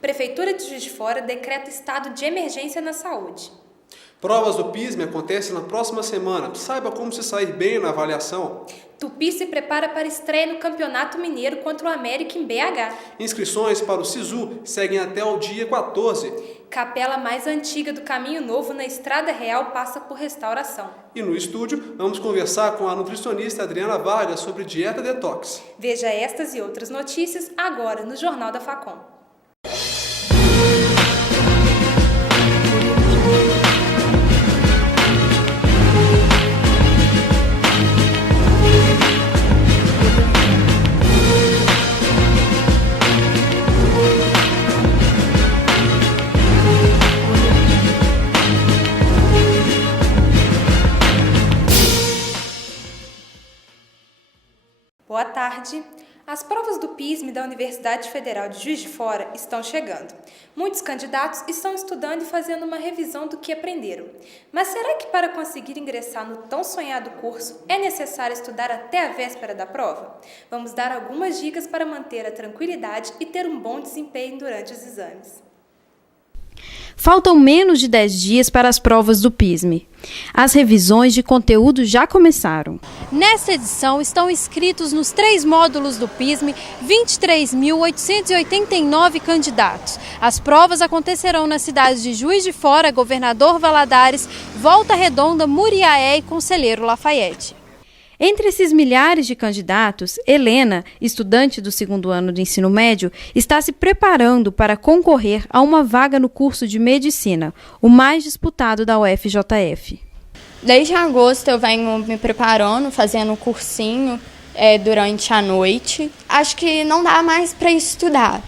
Prefeitura de Juiz de Fora decreta estado de emergência na saúde. Provas do PISME acontecem na próxima semana. Saiba como se sair bem na avaliação. Tupi se prepara para estreia no Campeonato Mineiro contra o América em BH. Inscrições para o SISU seguem até o dia 14. Capela mais antiga do Caminho Novo na Estrada Real passa por restauração. E no estúdio, vamos conversar com a nutricionista Adriana Vargas sobre dieta detox. Veja estas e outras notícias agora no Jornal da Facom. Boa tarde. As provas do PISME da Universidade Federal de Juiz de Fora estão chegando. Muitos candidatos estão estudando e fazendo uma revisão do que aprenderam. Mas será que para conseguir ingressar no tão sonhado curso é necessário estudar até a véspera da prova? Vamos dar algumas dicas para manter a tranquilidade e ter um bom desempenho durante os exames. Faltam menos de 10 dias para as provas do PISME. As revisões de conteúdo já começaram. Nesta edição estão inscritos nos 3 módulos do PISME 23.889 candidatos. As provas acontecerão nas cidades de Juiz de Fora, Governador Valadares, Volta Redonda, Muriaé e Conselheiro Lafayette. Entre esses milhares de candidatos, Helena, estudante do 2º ano do ensino médio, está se preparando para concorrer a uma vaga no curso de medicina, o mais disputado da UFJF. Desde agosto eu venho me preparando, fazendo um cursinho durante a noite. Acho que não dá mais para estudar.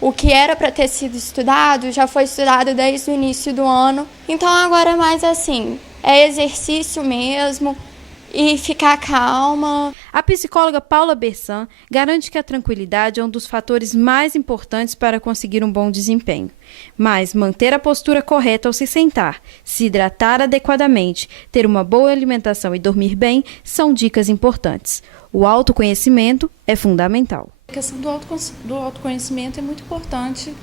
O que era para ter sido estudado já foi estudado desde o início do ano. Então agora é mais assim, é exercício mesmo. E ficar calma. A psicóloga Paula Berchan garante que a tranquilidade é um dos fatores mais importantes para conseguir um bom desempenho. Mas manter a postura correta ao se sentar, hidratar adequadamente, ter uma boa alimentação e dormir bem são dicas importantes. O autoconhecimento é fundamental. A questão do autoconhecimento é muito importante,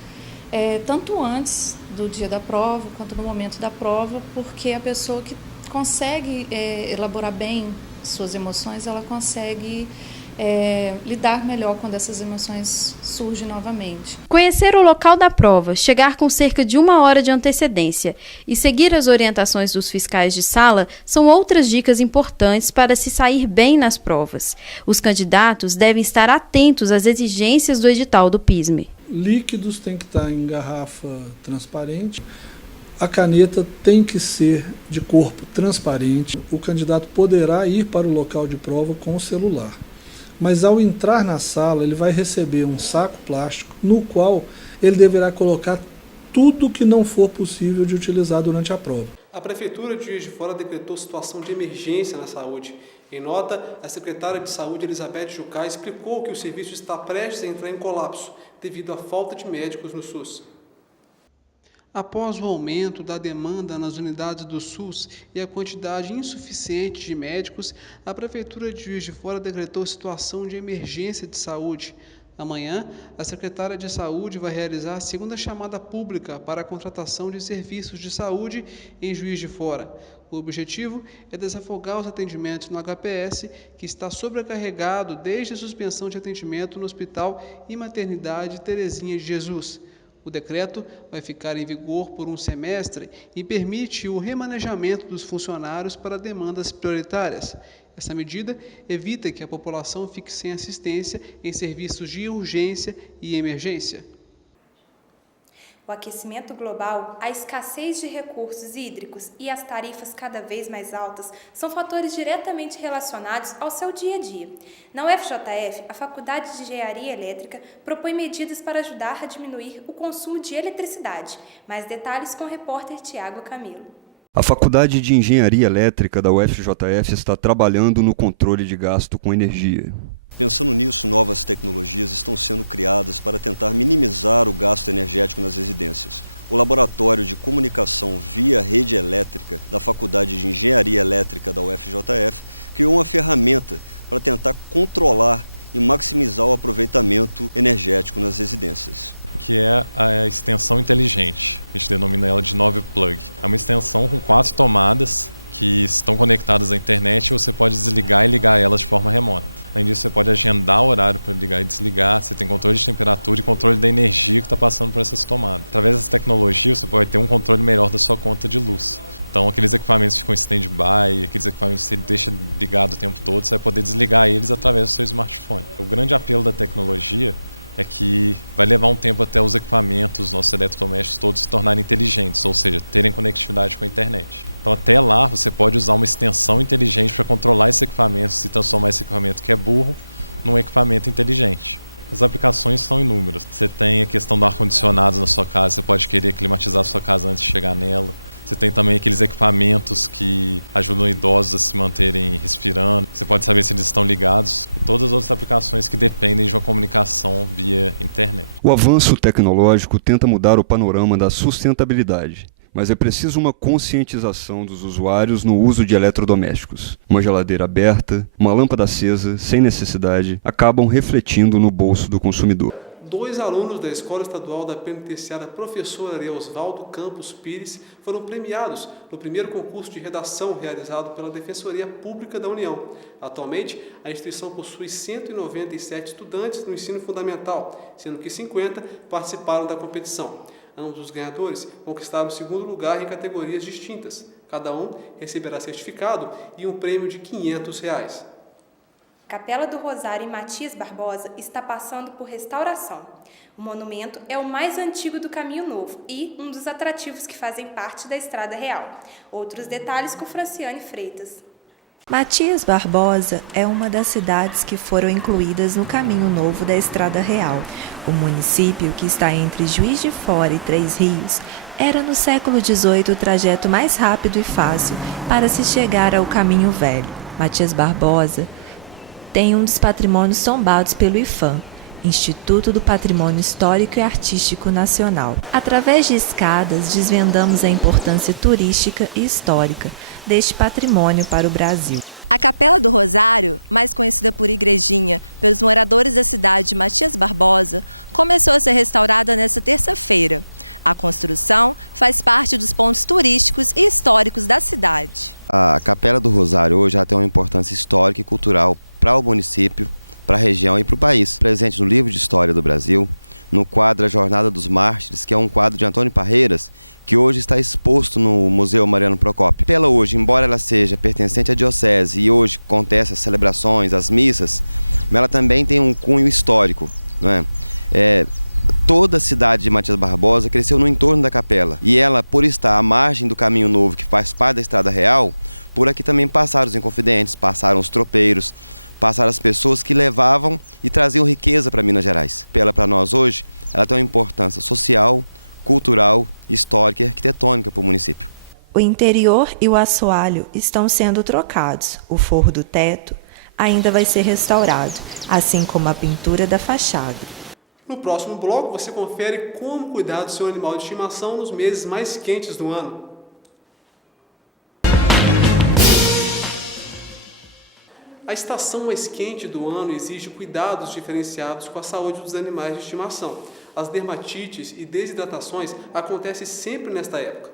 tanto antes do dia da prova quanto no momento da prova, porque a pessoa que consegue elaborar bem suas emoções, ela consegue lidar melhor quando essas emoções surgem novamente. Conhecer o local da prova, chegar com cerca de 1 hora de antecedência e seguir as orientações dos fiscais de sala são outras dicas importantes para se sair bem nas provas. Os candidatos devem estar atentos às exigências do edital do PISME. Líquidos têm que estar em garrafa transparente. A caneta tem que ser de corpo transparente. O candidato poderá ir para o local de prova com o celular. Mas ao entrar na sala, ele vai receber um saco plástico no qual ele deverá colocar tudo que não for possível de utilizar durante a prova. A Prefeitura de Juiz de Fora decretou situação de emergência na saúde. Em nota, a secretária de Saúde, Elizabeth Jucá, explicou que o serviço está prestes a entrar em colapso devido à falta de médicos no SUS. Após o aumento da demanda nas unidades do SUS e a quantidade insuficiente de médicos, a Prefeitura de Juiz de Fora decretou situação de emergência de saúde. Amanhã, a secretária de Saúde vai realizar a 2ª chamada pública para a contratação de serviços de saúde em Juiz de Fora. O objetivo é desafogar os atendimentos no HPS, que está sobrecarregado desde a suspensão de atendimento no Hospital e Maternidade Terezinha de Jesus. O decreto vai ficar em vigor por um semestre e permite o remanejamento dos funcionários para demandas prioritárias. Essa medida evita que a população fique sem assistência em serviços de urgência e emergência. O aquecimento global, a escassez de recursos hídricos e as tarifas cada vez mais altas são fatores diretamente relacionados ao seu dia a dia. Na UFJF, a Faculdade de Engenharia Elétrica propõe medidas para ajudar a diminuir o consumo de eletricidade. Mais detalhes com o repórter Tiago Camilo. A Faculdade de Engenharia Elétrica da UFJF está trabalhando no controle de gasto com energia. Pensando nisso, novas tecnologias estão sendo criadas para tentar minimizar o gasto energético nas residências. O Laboratório de Comunicação via Rede Elétrica da Faculdade de Engenharia Elétrica da UFJF criou uma ferramenta para tentar controlar e maximizar o aproveitamento energético nas residências. Que é a extensão inteligente. A gente denomina ela de Novel Plug. É uma extensão com 4 tomadas que estão conectadas à internet e você pode desligar e ligar elas de forma remota. Além disso, você pode agendar o horário para ligar e desligar, você tem controle de temperatura e controle da energia que está passando por essas tomadas. Através dessa tecnologia, você pode ter um controle melhor da sua conta de luz. Então, aqueles equipamentos ficam em stand-by, aqueles equipamentos que você deixa ligado o tempo todo, você vai poder desligar eles através do seu smartphone. O grande apelo da tecnologia é que vai levar um tempo até os equipamentos, nossos eletrodomésticos todos se tornarem inteligentes, ou seja, terem conectividade com a internet. Então até lá você pode usar uma extensão inteligente para controlar esses equipamentos e transformar esse equipamento que é burro num equipamento inteligente. As aplicações são inúmeras. Você tem a questão do ar-condicionado na sua casa, você pode querer climatizar a sua casa antes de chegar nela. Você tem também aqueles equipamentos que ajudam idosos a se manterem respirando. Você pode saber se eles estão ligados. E todas as outras aplicações que dependem de uma comunicação via internet. O avanço tecnológico tenta mudar o panorama da sustentabilidade, mas é preciso uma conscientização dos usuários no uso de eletrodomésticos. Uma geladeira aberta, uma lâmpada acesa, sem necessidade, acabam refletindo no bolso do consumidor. 2 alunos da Escola Estadual da Penitenciária Professor Ari Osvaldo Campos Pires foram premiados no primeiro concurso de redação realizado pela Defensoria Pública da União. Atualmente, a instituição possui 197 estudantes no ensino fundamental, sendo que 50 participaram da competição. Ambos os ganhadores conquistaram o 2º lugar em categorias distintas. Cada um receberá certificado e um prêmio de R$ 500. A Capela do Rosário em Matias Barbosa está passando por restauração. O monumento é o mais antigo do Caminho Novo e um dos atrativos que fazem parte da Estrada Real. Outros detalhes com Franciane Freitas. A Capela do Rosário, mais conhecida por Igrejinha pelos moradores da cidade de Matias Barbosa, começou a ser restaurada nesta terça-feira. A construção faz parte dos pontos turísticos e históricos da cidade. A Capela do Rosário hoje já tem uma importância histórica e cultural para o município, para a região e para o país. Presente no livro de História do Brasil, no quadro A Jornada dos Mártires, que é um quadro de Antônio Parreiras, que hoje está exposto no Museu Mariano Procópio. A capela hoje, embora ela seja pertencente à diocese e hoje acontece as celebrações, as missas, mas ela também tem um cunho histórico, não é? Toda a cidade de Matias Barbosa cresceu no entorno da capela e ela, por estar à margem do Caminho Novo, que faz parte da Estrada Real, por aqui também passaram os inconfidentes, passaram os tropeiros, passaram as pessoas que levavam e traziam riqueza para Minas Gerais. A capela, para nós hoje, ela tem uma importância social, cultural, histórica e arquitetônica para o município. O interior e o assoalho estão sendo trocados. O forro do teto. No próximo bloco, você confere como cuidar do seu animal de estimação nos meses mais quentes do ano. A estação mais quente do ano exige cuidados diferenciados com a saúde dos animais de estimação. As dermatites e desidratações acontecem sempre nesta época.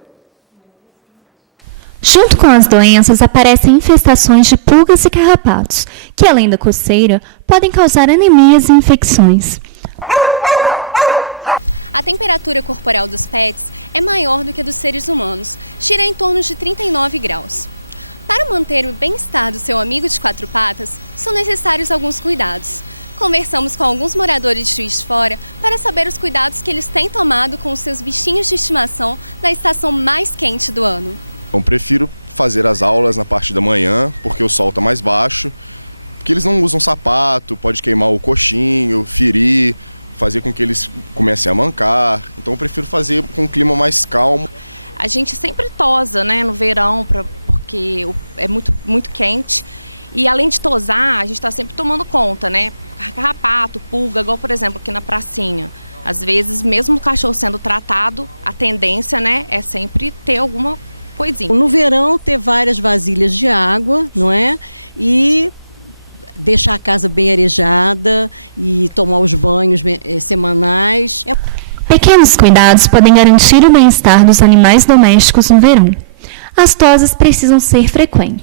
Junto com as doenças aparecem infestações de pulgas e carrapatos, que além da coceira, podem causar anemias e infecções. A temperatura corporal dos pets é maior do que a dos seres humanos, gira em torno de 39 graus. Para manter o bem-estar do seu amigo de 4 patas, são necessários alguns cuidados. Conversamos com alguns moradores de Juiz de Fora para saber os cuidados que eles têm tomado com os seus bichinhos de estimação na estação mais quente do ano. Eu prefiro fazer as aulas na parte da manhã, porque o sol está mais baixo, porque eles não usam sapato, pode queimar o coxinho, ferir, fazer com que eles comecem a mancar. Então eu prefiro fazer com um clima mais calmo. A gente sempre tosa, né, no verão, porque é muito quente. E além de tosar, a gente está sempre tomando conta, né? Carrapato, pulga, igual por exemplo aqui na pracinha. Às vezes, mesmo o cachorro sendo tratado, a tendência, né, é sempre ter alguma coisinha. No verão, ter várias vasilhas de água, não é? E deixar a casa bem arejada e tomar os banhos semanais. Pequenos cuidados podem garantir o bem-estar dos animais domésticos no verão. As tosas precisam ser frequentes.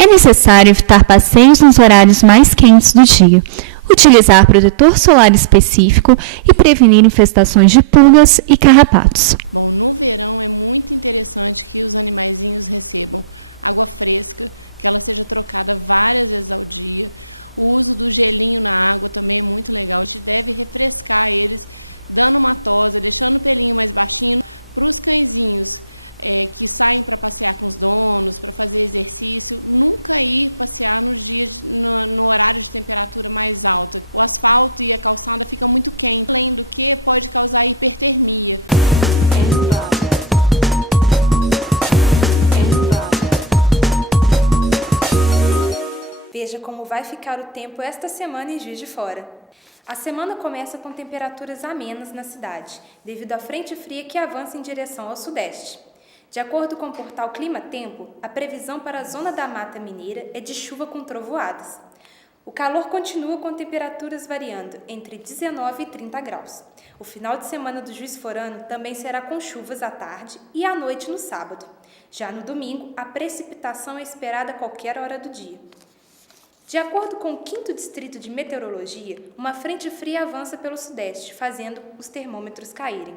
É necessário estar passeios nos horários mais quentes do dia, utilizar protetor solar específico e prevenir infestações de pulgas e carrapatos. Bom, no verão é muito interessante que os animaizinhos recebam água fresca, que ela seja trocada várias vezes ao dia. O uso do gelinho na água também é muito legal. A gente deve refrescar eles, dando uma tosa, deixando o pelinho mais baixinho. Para os cãezinhos que saem para passear com os donos, para fazer exercício, nunca ir passear nos dias, no horário de temperatura mais alta. O asfalto e a calçada ficam muito quentes, além do que pode causar hipertermia. Veja como vai ficar o tempo esta semana em Juiz de Fora. A semana começa com temperaturas amenas na cidade, devido à frente fria que avança em direção ao sudeste. De acordo com o portal Clima Tempo, a previsão para a zona da Mata Mineira é de chuva com trovoadas. O calor continua com temperaturas variando entre 19 e 30 graus. O final de semana do Juiz Forano também será com chuvas à tarde e à noite no sábado. Já no domingo, a precipitação é esperada a qualquer hora do dia. De acordo com o 5º Distrito de Meteorologia, uma frente fria avança pelo sudeste, fazendo os termômetros caírem.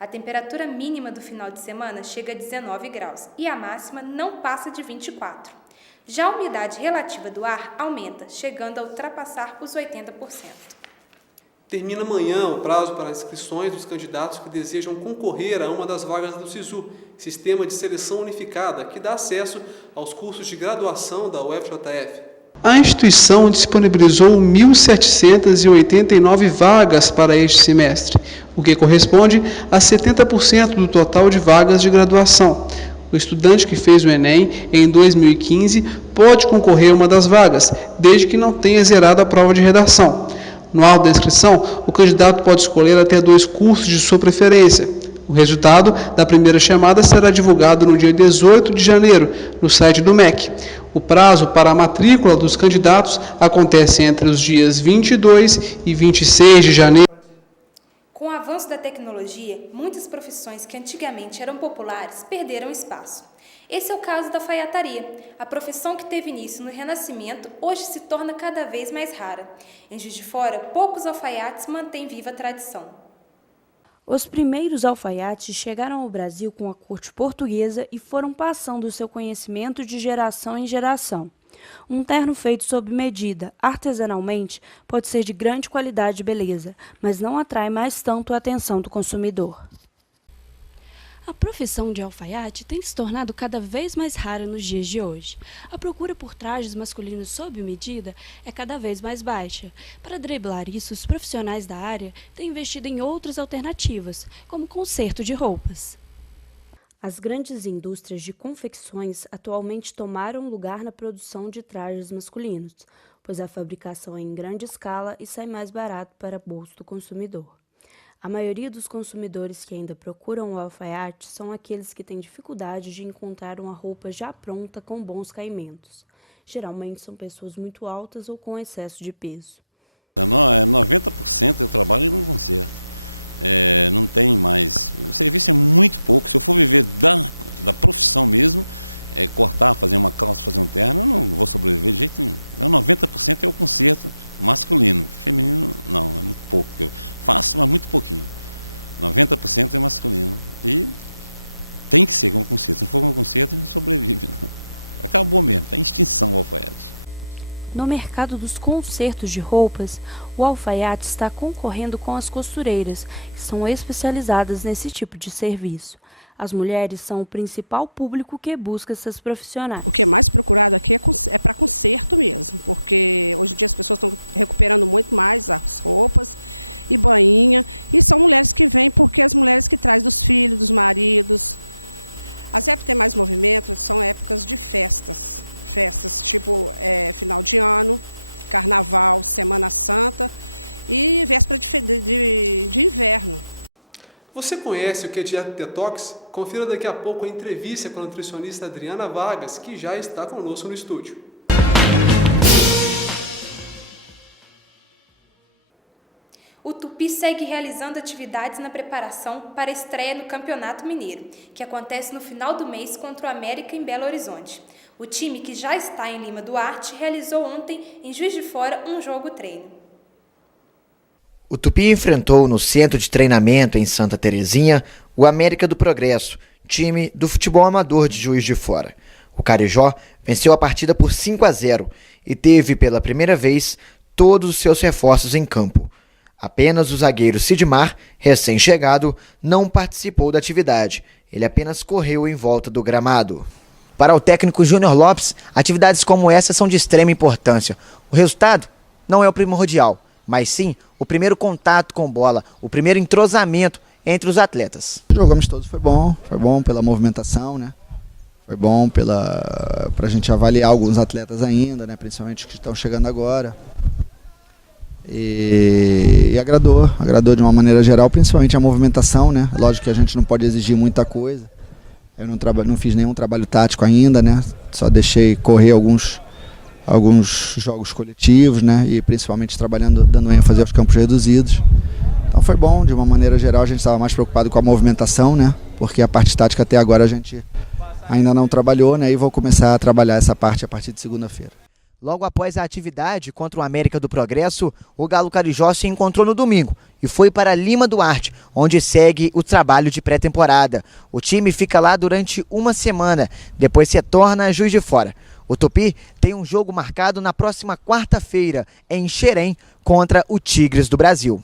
A temperatura mínima do final de semana chega a 19 graus e a máxima não passa de 24. Já a umidade relativa do ar aumenta, chegando a ultrapassar os 80%. Termina amanhã o prazo para inscrições dos candidatos que desejam concorrer a uma das vagas do SISU, Sistema de Seleção Unificada, que dá acesso aos cursos de graduação da UFJF. A instituição disponibilizou 1.789 vagas para este semestre, o que corresponde a 70% do total de vagas de graduação. O estudante que fez o Enem em 2015 pode concorrer a uma das vagas, desde que não tenha zerado a prova de redação. No ato da inscrição, o candidato pode escolher até 2 cursos de sua preferência. O resultado da primeira chamada será divulgado no dia 18 de janeiro, no site do MEC. O prazo para a matrícula dos candidatos acontece entre os dias 22 e 26 de janeiro. Com o avanço da tecnologia, muitas profissões que antigamente eram populares perderam espaço. Esse é o caso da alfaiataria. A profissão que teve início no Renascimento hoje se torna cada vez mais rara. Em Juiz de Fora, poucos alfaiates mantêm viva a tradição. Os primeiros alfaiates chegaram ao Brasil com a corte portuguesa e foram passando o seu conhecimento de geração em geração. Um terno feito sob medida, artesanalmente, pode ser de grande qualidade e beleza, mas não atrai mais tanto a atenção do consumidor. A profissão de alfaiate tem se tornado cada vez mais rara nos dias de hoje. A procura por trajes masculinos sob medida é cada vez mais baixa. Para driblar isso, os profissionais da área têm investido em outras alternativas, como conserto de roupas. As grandes indústrias de confecções atualmente tomaram lugar na produção de trajes masculinos, pois a fabricação é em grande escala e sai mais barato para o bolso do consumidor. A maioria dos consumidores que ainda procuram o alfaiate são aqueles que têm dificuldade de encontrar uma roupa já pronta com bons caimentos. Geralmente são pessoas muito altas ou com excesso de peso. 90% eu trabalho e não conserto. Não tem mais. O serviço é muito pouco. Se eu for viver da profissão mesmo, cortar, fazer uma calça, fazer um terno, eu não vou sobreviver de jeito nenhum. Então 90% é o conserto masculino. Feminino não, é muito pouco. Eu faço, mas muito pouquinho. 90% é masculino. E tem que ser com conserto. Se não for com conserto, não sobrevive, não. Acabou mesmo, está em extinção o alfaiate. No mercado dos consertos de roupas, o alfaiate está concorrendo com as costureiras, que são especializadas nesse tipo de serviço. As mulheres são o principal público que busca essas profissionais. O que é mais procurado aqui é para conserto mesmo, porque hoje em dia as pessoas estão recuperando muito mais as roupas e bainha, e são mulheres que vêm porque as mulheres que trazem dos filhos, dos maridos. As épocas que tem mais movimento são épocas de festas tipo final de ano, carnaval, Semana Santa e véspera de inverno. Você conhece o que é dieta detox? Confira daqui a pouco a entrevista com a nutricionista Adriana Vargas, que já está conosco no estúdio. segue realizando atividades na preparação para a estreia no Campeonato Mineiro, que acontece no final do mês contra o América em Belo Horizonte. O time, que já está em Lima Duarte, realizou ontem em Juiz de Fora um jogo-treino. O Tupi enfrentou no centro de treinamento em Santa Terezinha o América do Progresso, time do futebol amador de Juiz de Fora. O Carijó venceu a partida por 5-0 e teve pela primeira vez todos os seus reforços em campo. Apenas o zagueiro Sidmar, recém-chegado, não participou da atividade. Ele apenas correu em volta do gramado. Para o técnico Júnior Lopes, atividades como essa são de extrema importância. O resultado não é o primordial, mas sim o primeiro contato com bola, o primeiro entrosamento entre os atletas. O jogo amistoso foi bom pela movimentação, né? Foi bom para a gente avaliar alguns atletas ainda, né? Principalmente os que estão chegando agora. E agradou de uma maneira geral, principalmente a movimentação, né? Lógico que a gente não pode exigir muita coisa. Eu não fiz nenhum trabalho tático ainda, né? Só deixei correr alguns jogos coletivos, né? E principalmente dando ênfase aos campos reduzidos. Então foi bom, de uma maneira geral. A gente estava mais preocupado com a movimentação, né? Porque a parte tática até agora a gente ainda não trabalhou, né? E vou começar a trabalhar essa parte a partir de segunda-feira. Logo após a atividade contra o América do Progresso, o Galo Carijó se encontrou no domingo e foi para Lima Duarte, onde segue o trabalho de pré-temporada. O time fica lá durante uma semana, depois retorna a Juiz de Fora. O Tupi tem um jogo marcado na próxima quarta-feira, em Xerém, contra o Tigres do Brasil.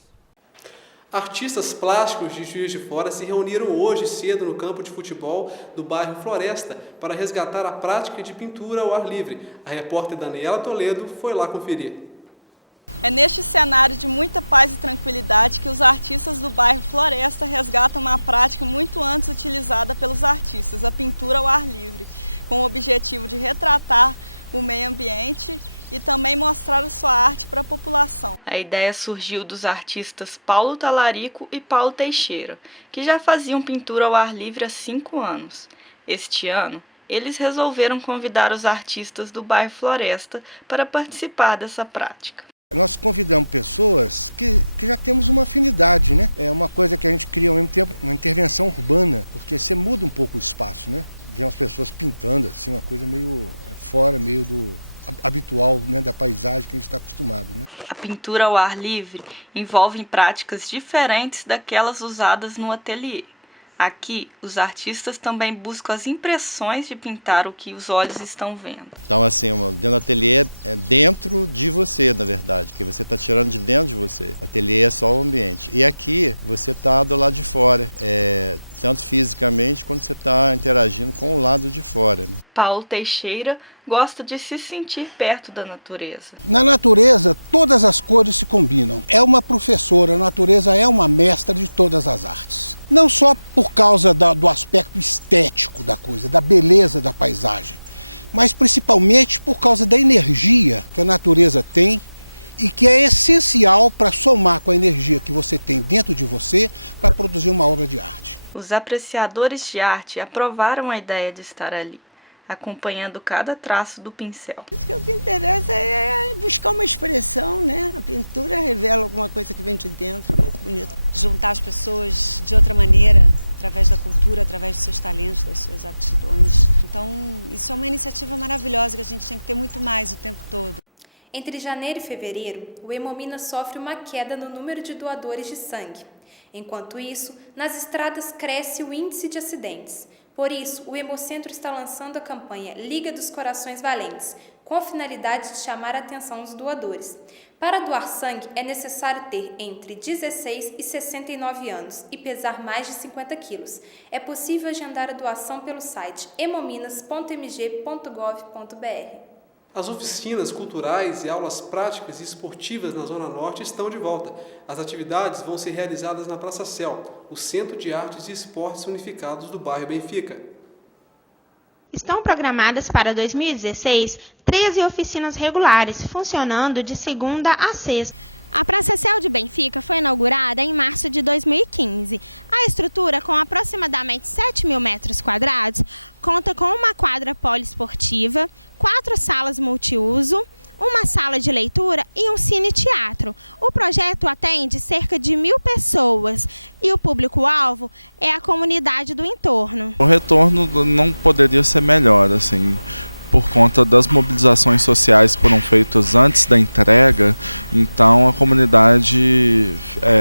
Artistas plásticos de Juiz de Fora se reuniram hoje cedo no campo de futebol do bairro Floresta para resgatar a prática de pintura ao ar livre. A repórter Daniela Toledo foi lá conferir. É neste cenário de muita paz e tranquilidade que os artistas do bairro Floresta resgatam uma prática muito antes utilizada pelos artistas, a pintura ao ar livre, com o objetivo de retratar o meio ambiente e também mostrar a sua arte para a população. A ideia surgiu dos artistas Paulo Talarico e Paulo Teixeira, que já faziam pintura ao ar livre há 5 anos. Este ano, eles resolveram convidar os artistas do bairro Floresta para participar dessa prática. Nós convidamos pessoas que já temos uma afinidade, né? É uma coisa que a gente cria ao mesmo tempo, uma intervenção urbana, porque você muda um pouco o espaço, né? Vê as pessoas pintando, assim, uma coisa meio fora, meio do habitual, né, da paisagem que a gente está acostumado, né? A pintura ao ar livre envolve práticas diferentes daquelas usadas no ateliê. Aqui, os artistas também buscam as impressões de pintar o que os olhos estão vendo. Então, assim, dentro do ateliê é dentro de você, na verdade, que você está tirando de dentro de você. O ateliê é só o ambiente. E aqui, você está do lado de fora, tanto fisicamente quanto você está interagindo com o lado de fora, né? Paulo Teixeira gosta de se sentir perto da natureza. Na natureza, todas as cores se combinam. É uma professora, a natureza é uma mestra de todas as artes. Não só por causa do aspecto estético da coisa, da beleza da paisagem, mas principalmente por causa da energia que a natureza tem e que é essencial para somar com a energia que você tem dentro de você para produzir uma obra de arte. Os apreciadores de arte aprovaram a ideia de estar ali, acompanhando cada traço do pincel. Isso que o que interessa é buscar uma expressão, né? A pintura revela alguma coisa que vem de dentro, é muito bonito. Juntar as pessoas de outra maneira, através da cultura, através dos seus talentos, das suas aptidões. Então, isso é uma iniciativa maravilhosa que a gente tem que ter muito mais o tempo todo. Entre janeiro e fevereiro, o Hemomina sofre uma queda no número de doadores de sangue. Enquanto isso, nas estradas cresce o índice de acidentes. Por isso, o Hemocentro está lançando a campanha Liga dos Corações Valentes, com a finalidade de chamar a atenção dos doadores. Para doar sangue, é necessário ter entre 16 e 69 anos e pesar mais de 50 quilos. É possível agendar a doação pelo site hemominas.mg.gov.br. As oficinas culturais e aulas práticas e esportivas na Zona Norte estão de volta. As atividades vão ser realizadas na Praça Cel, o Centro de Artes e Esportes Unificados do bairro Benfica. Estão programadas para 2016 13 oficinas regulares, funcionando de segunda a sexta. A Praça Cel de Benfica foi inaugurada em março de 2015. A estrutura, com aproximadamente 7.000 metros quadrados, conta com uma quadra poliesportiva, 4 salas multiuso, uma sala de leitura e um cine-teatro. O projeto atende cerca de 1.000 pessoas e o público-alvo é a comunidade do entorno. O retorno não poderia ser melhor, assim, por conta das mobilizações sociais que foram feitas antes da entrega. Então a comunidade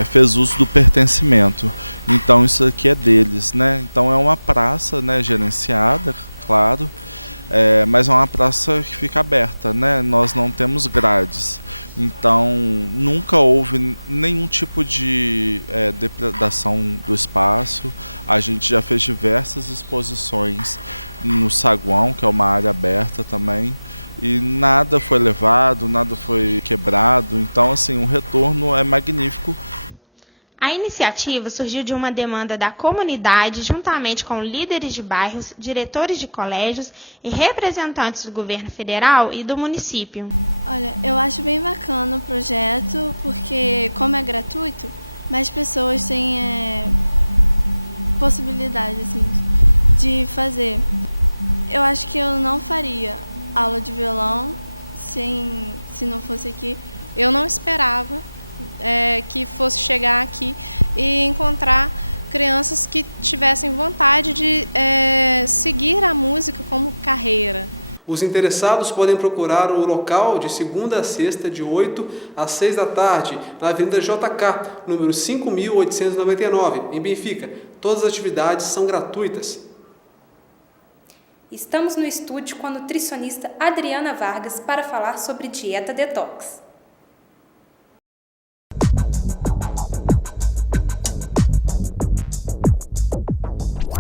fez uso do pertencimento. Então isso aqui é deles, né? Então é uma praça, né, gerenciada, claro, mas é uma praça que fica aberta, né? Nós não temos grades. Então nunca houve nenhum tipo de depredação do espaço. A gente já fez diversas exposições no saguão, que é uma área aberta também, e nada foi levado, nada foi quebrado. Então assim, o retorno é magnífico. A iniciativa surgiu de uma demanda da comunidade, juntamente com líderes de bairros, diretores de colégios e representantes do governo federal e do município. Olha, eu acho bem bacana o projeto, porque como é gratuito, mais pessoas têm possibilidade assim, de fazer. Eu acho que eu não faria aula de violão se não fosse aqui. Eu não esperava que fosse chegar aqui e encontrar crianças que tivessem vontade de seguir a música como carreira. Os interessados podem procurar o local de segunda a sexta, de 8 às 6 da tarde, na Avenida JK, número 5.899, em Benfica. Todas as atividades são gratuitas. Estamos no estúdio com a nutricionista Adriana Vargas para falar sobre dieta detox. Com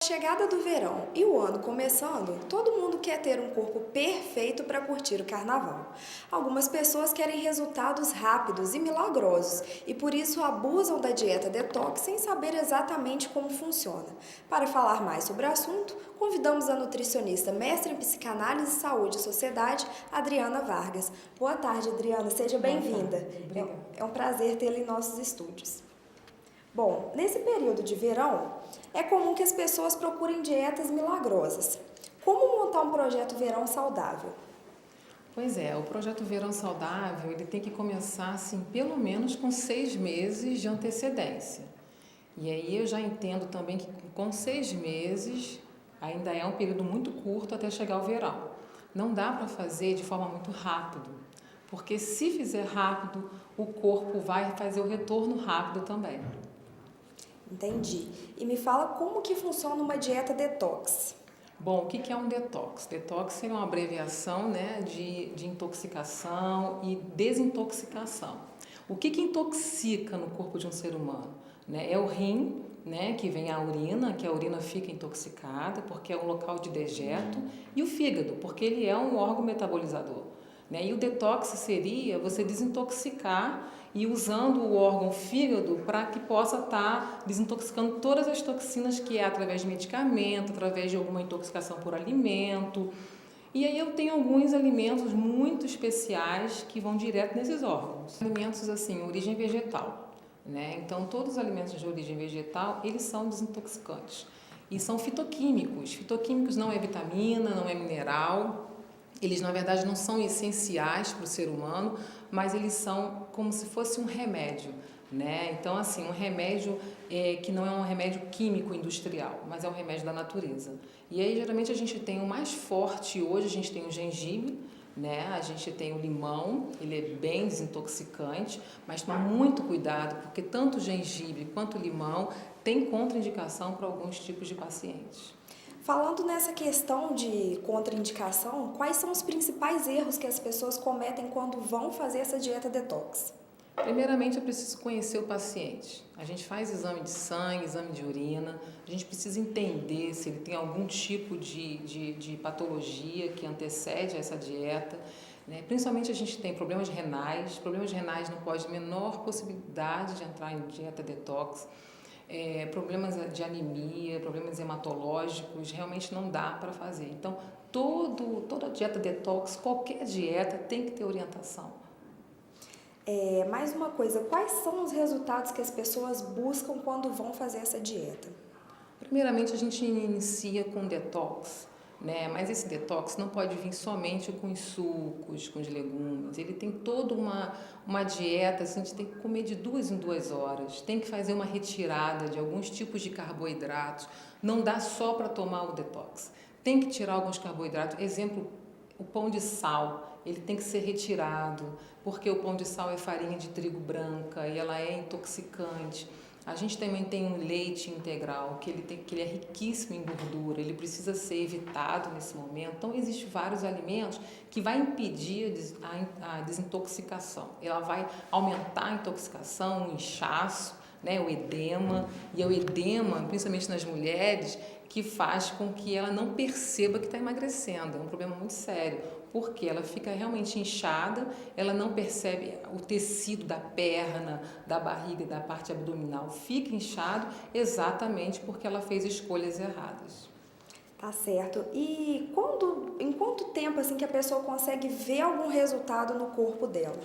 a chegada do verão e o ano começando, todo mundo quer ter um corpo perfeito para curtir o carnaval. Algumas pessoas querem resultados rápidos e milagrosos e por isso abusam da dieta detox sem saber exatamente como funciona. Para falar mais sobre o assunto, convidamos a nutricionista, mestre em psicanálise, saúde e sociedade, Adriana Vargas. Boa tarde, Adriana, seja bem-vinda. É um prazer tê-la em nossos estúdios. Bom, nesse período de verão, é comum que as pessoas procurem dietas milagrosas. Como montar um projeto verão saudável? Pois é, o projeto Verão Saudável, ele tem que começar, assim, pelo menos com 6 meses de antecedência. E aí eu já entendo também que com 6 meses ainda é um período muito curto até chegar ao verão. Não dá para fazer de forma muito rápida, porque se fizer rápido, o corpo vai fazer o retorno rápido também. Entendi. E me fala como que funciona uma dieta detox. Bom, o que é um detox? Detox é uma abreviação, né, de intoxicação e desintoxicação. O que intoxica no corpo de um ser humano? Né? É o rim, né, que vem a urina, que a urina fica intoxicada, porque é um local de dejeto, e o fígado, porque ele é um órgão metabolizador. Né? E o detox seria você desintoxicar e usando o órgão fígado para que possa estar desintoxicando todas as toxinas, que é através de medicamento, através de alguma intoxicação por alimento. E aí eu tenho alguns alimentos muito especiais que vão direto nesses órgãos. Alimentos assim, origem vegetal, né? Então todos os alimentos de origem vegetal, eles são desintoxicantes. E são fitoquímicos. Fitoquímicos não é vitamina, não é mineral. Eles, na verdade, não são essenciais para o ser humano, mas eles são como se fosse um remédio, né? Então, assim, um remédio que não é um remédio químico industrial, mas é um remédio da natureza. E aí, geralmente, a gente tem o mais forte hoje, a gente tem o gengibre, né? A gente tem o limão, ele é bem desintoxicante, mas toma muito cuidado, porque tanto o gengibre quanto o limão tem contraindicação para alguns tipos de pacientes. Falando nessa questão de contraindicação, quais são os principais erros que as pessoas cometem quando vão fazer essa dieta detox? Primeiramente, eu preciso conhecer o paciente. A gente faz exame de sangue, exame de urina, a gente precisa entender se ele tem algum tipo de patologia que antecede essa dieta. Né? Principalmente a gente tem problemas renais não pode ter a menor possibilidade de entrar em dieta detox. Problemas de anemia, problemas hematológicos, realmente não dá para fazer. Então, toda dieta detox, qualquer dieta tem que ter orientação. Mais uma coisa, quais são os resultados que as pessoas buscam quando vão fazer essa dieta? Primeiramente, a gente inicia com detox, né? Mas esse detox não pode vir somente com os sucos, com os legumes. Ele tem toda uma dieta, assim, a gente tem que comer de 2 em 2 horas. Tem que fazer uma retirada de alguns tipos de carboidratos. Não dá só para tomar o detox. Tem que tirar alguns carboidratos. Exemplo, o pão de sal, ele tem que ser retirado, porque o pão de sal é farinha de trigo branca e ela é intoxicante. A gente também tem um leite integral, que ele é riquíssimo em gordura, ele precisa ser evitado nesse momento. Então, existem vários alimentos que vai impedir a desintoxicação. Ela vai aumentar a intoxicação, o inchaço, né, o edema. E é o edema, principalmente nas mulheres, que faz com que ela não perceba que está emagrecendo. É um problema muito sério, porque ela fica realmente inchada, ela não percebe o tecido da perna, da barriga e da parte abdominal fica inchado exatamente porque ela fez escolhas erradas. Tá certo. E em quanto tempo assim que a pessoa consegue ver algum resultado no corpo dela?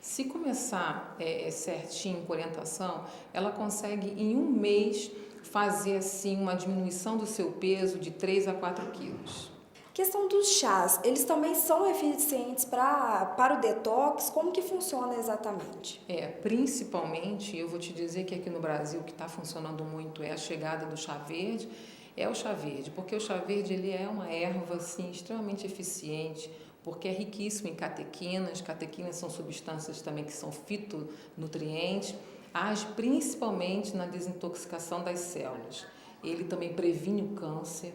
Se começar certinho com orientação, ela consegue em 1 mês fazer assim uma diminuição do seu peso de 3 a 4 quilos. Questão dos chás, eles também são eficientes para o detox? Como que funciona exatamente? Principalmente, eu vou te dizer que aqui no Brasil o que está funcionando muito é a chegada do chá verde. É o chá verde, porque o chá verde ele é uma erva assim, extremamente eficiente, porque é riquíssimo em catequinas. Catequinas são substâncias também que são fitonutrientes, age principalmente na desintoxicação das células. Ele também previne o câncer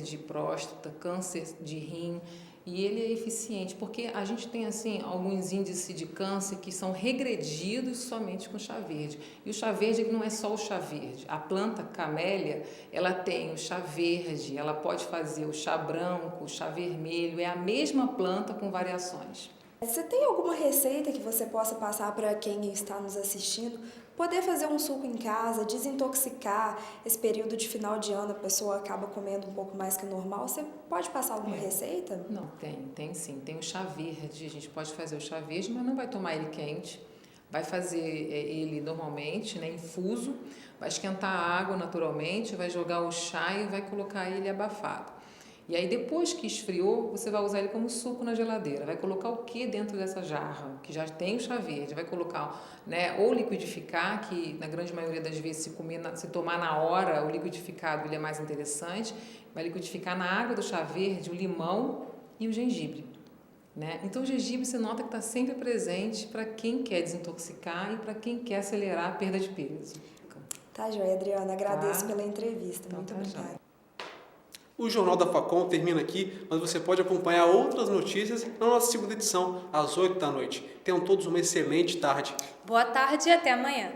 de próstata, câncer de rim, e ele é eficiente, porque a gente tem assim alguns índices de câncer que são regredidos somente com chá verde. E o chá verde ele não é só o chá verde. A planta camélia, ela tem o chá verde, ela pode fazer o chá branco, o chá vermelho, é a mesma planta com variações. Você tem alguma receita que você possa passar para quem está nos assistindo? Poder fazer um suco em casa, desintoxicar esse período de final de ano, a pessoa acaba comendo um pouco mais que o normal. Você pode passar alguma receita? Não, tem sim. Tem o chá verde, a gente pode fazer o chá verde, mas não vai tomar ele quente. Vai fazer ele normalmente, né, infuso, vai esquentar a água naturalmente, vai jogar o chá e vai colocar ele abafado. E aí depois que esfriou, você vai usar ele como suco na geladeira. Vai colocar o que dentro dessa jarra? Que já tem o chá verde. Vai colocar, né, ou liquidificar, que na grande maioria das vezes se tomar na hora, o liquidificado ele é mais interessante. Vai liquidificar na água do chá verde o limão e o gengibre. Né? Então o gengibre você nota que está sempre presente para quem quer desintoxicar e para quem quer acelerar a perda de peso. Tá, joia, Adriana. Agradeço pela entrevista. Então, muito obrigada. O Jornal da Facom termina aqui, mas você pode acompanhar outras notícias na nossa segunda edição, às 8 da noite. Tenham todos uma excelente tarde. Boa tarde e até amanhã.